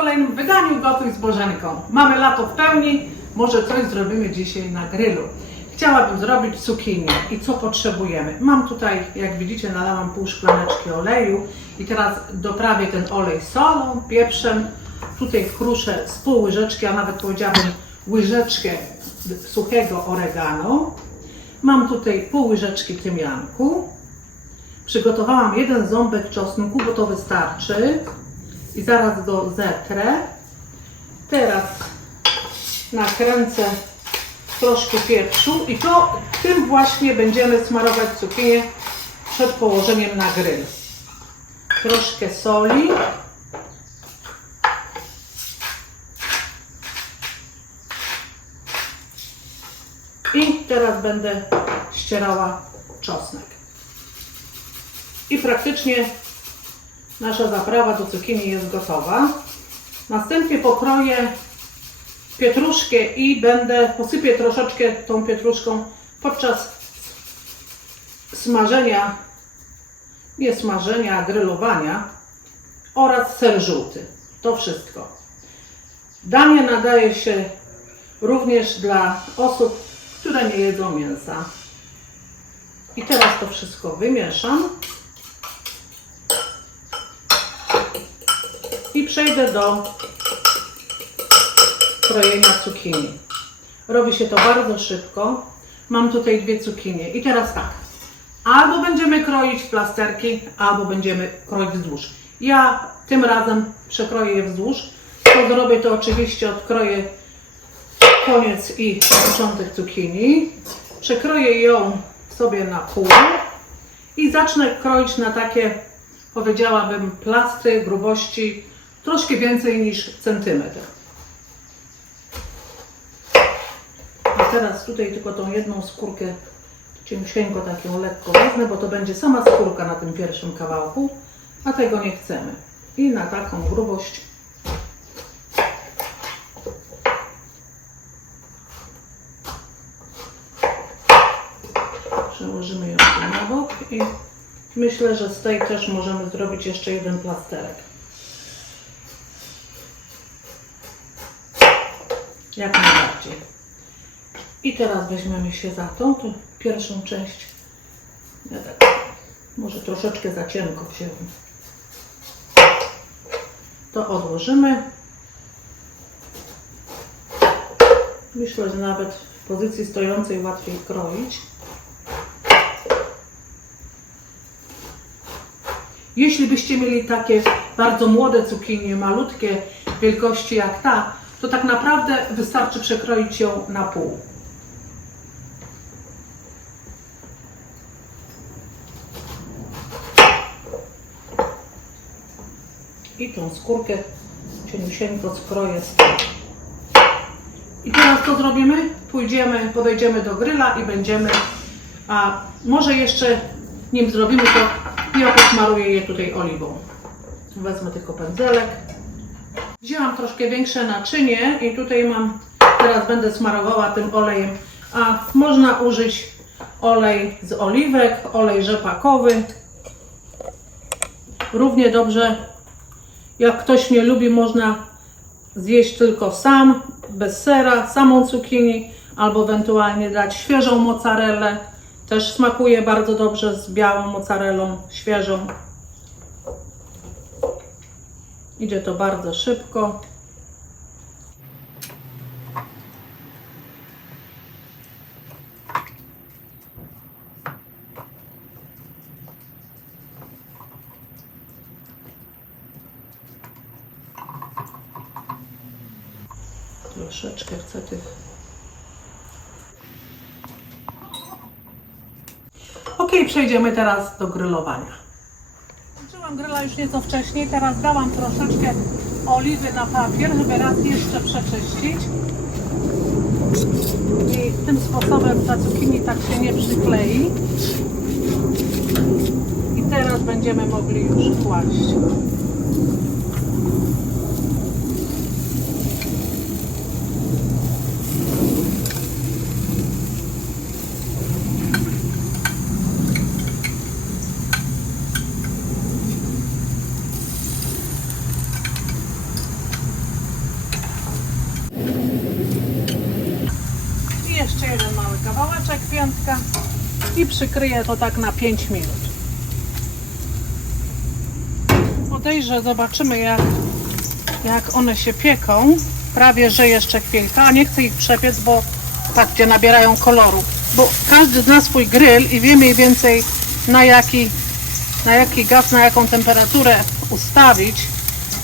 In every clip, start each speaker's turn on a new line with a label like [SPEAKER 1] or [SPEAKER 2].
[SPEAKER 1] kolejnym wydaniu Gotuj z Bożenką. Mamy lato w pełni, może coś zrobimy dzisiaj na grillu. Chciałabym zrobić cukinii i co potrzebujemy? Mam tutaj, jak widzicie, nalałam pół szklaneczki oleju i teraz doprawię ten olej solą, pieprzem. Tutaj kruszę z pół łyżeczki, a nawet powiedziałabym łyżeczkę suchego oregano. Mam tutaj pół łyżeczki tymianku. Przygotowałam jeden ząbek czosnku, bo to wystarczy. I zaraz go zetrę. Teraz nakręcę troszkę pieprzu i to tym właśnie będziemy smarować cukinię przed położeniem na grill. Troszkę soli. I teraz będę ścierała czosnek. I praktycznie nasza zaprawa do cukinii jest gotowa. Następnie pokroję pietruszkę i będę, posypię troszeczkę tą pietruszką podczas smażenia, nie smażenia, a grillowania oraz ser żółty. To wszystko. Danie nadaje się również dla osób, które nie jedzą mięsa. I teraz to wszystko wymieszam. Przejdę do krojenia cukinii. Robi się to bardzo szybko. Mam tutaj dwie cukinie. I teraz tak. Albo będziemy kroić w plasterki, albo będziemy kroić wzdłuż. Ja tym razem przekroję je wzdłuż. To zrobię to oczywiście odkroję koniec i początek cukinii. Przekroję ją sobie na pół i zacznę kroić na takie, powiedziałabym, plastry grubości troszkę więcej niż centymetr. A teraz tutaj tylko tą jedną skórkę cięcienьko taką lekko wezmę, bo to będzie sama skórka na tym pierwszym kawałku, a tego nie chcemy. I na taką grubość przełożymy ją na bok i myślę, że z tej też możemy zrobić jeszcze jeden plasterek. Jak najbardziej. I teraz weźmiemy się za tą, tą pierwszą część. Ja tak, może troszeczkę za cienko wzięłam. To odłożymy. Myślę, że nawet w pozycji stojącej łatwiej kroić. Jeśli byście mieli takie bardzo młode cukinie, malutkie wielkości jak ta, to tak naprawdę wystarczy przekroić ją na pół. I tą skórkę cieniusieńko skroję z. I teraz co zrobimy? Pójdziemy, podejdziemy do gryla i będziemy, a może jeszcze nim zrobimy to, ja posmaruję je tutaj oliwą. Wezmę tylko pędzelek. Wzięłam troszkę większe naczynie i tutaj mam, teraz będę smarowała tym olejem, a można użyć olej z oliwek, olej rzepakowy. Równie dobrze, jak ktoś nie lubi, można zjeść tylko sam, bez sera, samą cukinii, albo ewentualnie dać świeżą mozzarellę. Też smakuje bardzo dobrze z białą mozzarellą, świeżą. Idzie to bardzo szybko. Troszeczkę chcę tych. Ok, przejdziemy teraz do grillowania. Gryla już nieco wcześniej, teraz dałam troszeczkę oliwy na papier, żeby raz jeszcze przeczyścić. I tym sposobem ta cukinii tak się nie przyklei. I teraz będziemy mogli już kłaść. piętka i przykryję to tak na 5 minut. Podejrzę, zobaczymy jak, jak one się pieką. Prawie, że jeszcze chwilka, a nie chcę ich przepiec, bo patrzcie, nabierają koloru. Bo każdy zna swój grill i wie mniej więcej na jaki, na jaki gaz, na jaką temperaturę ustawić.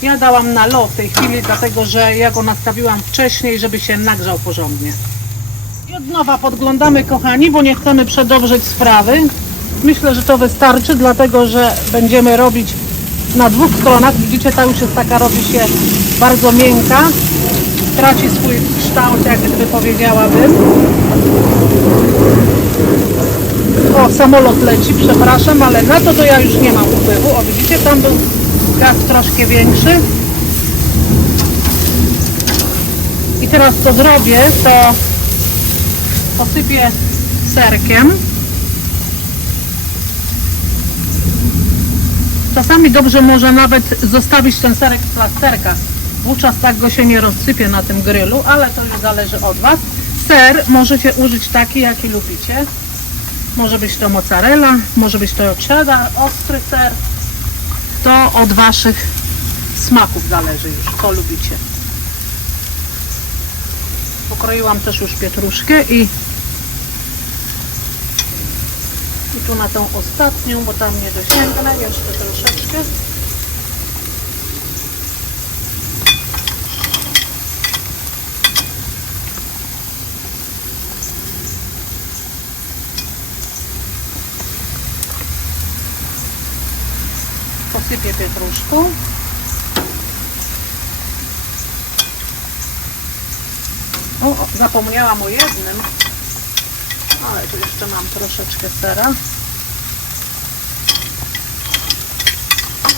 [SPEAKER 1] Ja dałam na low w tej chwili, dlatego że ja go nastawiłam wcześniej, żeby się nagrzał porządnie. I od nowa podglądamy, kochani, bo nie chcemy przedobrzyć sprawy. Myślę, że to wystarczy, dlatego że będziemy robić na dwóch stronach. Widzicie, ta już jest taka, robi się bardzo miękka. Traci swój kształt, jak gdyby powiedziałabym. O, samolot leci, przepraszam, ale na to to ja już nie mam wpływu. O, widzicie, tam był gaz troszkę większy. I teraz co zrobię, to posypię serkiem. Czasami dobrze może nawet zostawić ten serek w plasterkach. Wówczas tak go się nie rozsypie na tym grylu, ale to już zależy od Was. Ser możecie użyć taki, jaki lubicie. Może być to mozzarella, może być to cheddar, ostry ser. To od Waszych smaków zależy już, co lubicie. Pokroiłam też już pietruszkę i, i tu na tą ostatnią, bo tam nie dosięgnę, jeszcze troszeczkę. Posypię pietruszką. O, zapomniałam o jednym, ale tu jeszcze mam troszeczkę sera.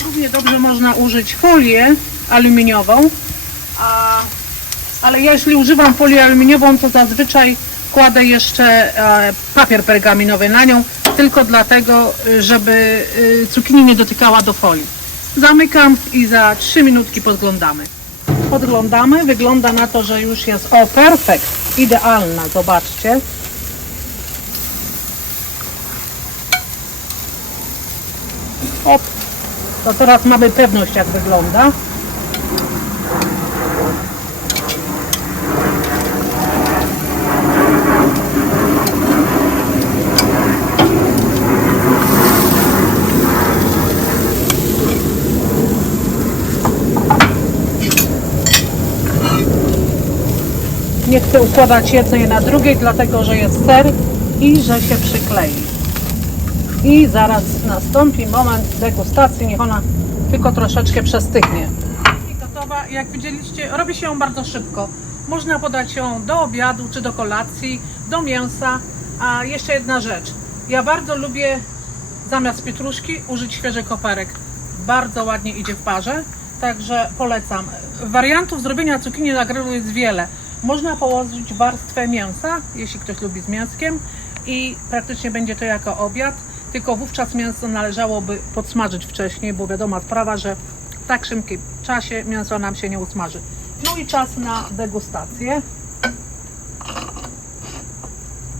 [SPEAKER 1] Równie dobrze można użyć folię aluminiową, a, ale ja jeśli używam folii aluminiową, to zazwyczaj kładę jeszcze e, papier pergaminowy na nią, tylko dlatego, żeby y, cukinii nie dotykała do folii. Zamykam i za 3 minutki podglądamy. Podglądamy, wygląda na to, że już jest o perfekt, idealna, zobaczcie. Op, to teraz mamy pewność jak wygląda. Nie chcę układać jednej na drugiej, dlatego że jest ser i że się przyklei. I zaraz nastąpi moment degustacji, niech ona tylko troszeczkę przestygnie. Gotowa, jak widzieliście, robi się ją bardzo szybko. Można podać ją do obiadu czy do kolacji, do mięsa. A jeszcze jedna rzecz. Ja bardzo lubię zamiast pietruszki użyć świeży koperek. Bardzo ładnie idzie w parze, także polecam. Wariantów zrobienia cukinii na grillu jest wiele. Można położyć warstwę mięsa, jeśli ktoś lubi z mięskiem i praktycznie będzie to jako obiad, tylko wówczas mięso należałoby podsmażyć wcześniej, bo wiadoma sprawa, że w tak szybkim czasie mięso nam się nie usmaży. No i czas na degustację.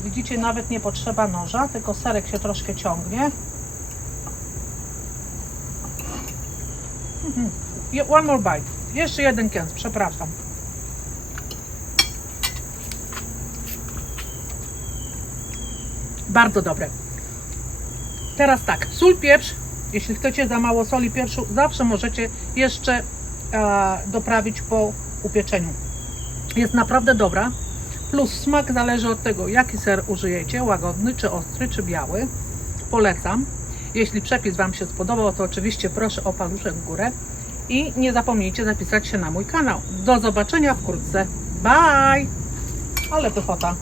[SPEAKER 1] Widzicie, nawet nie potrzeba noża, tylko serek się troszkę ciągnie. Mhm. One more bite. Jeszcze jeden kęs, przepraszam. Bardzo dobre. Teraz tak, sól, pieprz. Jeśli chcecie za mało soli pieprzu, zawsze możecie jeszcze e, doprawić po upieczeniu. Jest naprawdę dobra. Plus smak zależy od tego, jaki ser użyjecie, łagodny, czy ostry, czy biały. Polecam. Jeśli przepis Wam się spodobał, to oczywiście proszę o paluszek w górę i nie zapomnijcie zapisać się na mój kanał. Do zobaczenia wkrótce. Bye! Ale pychota.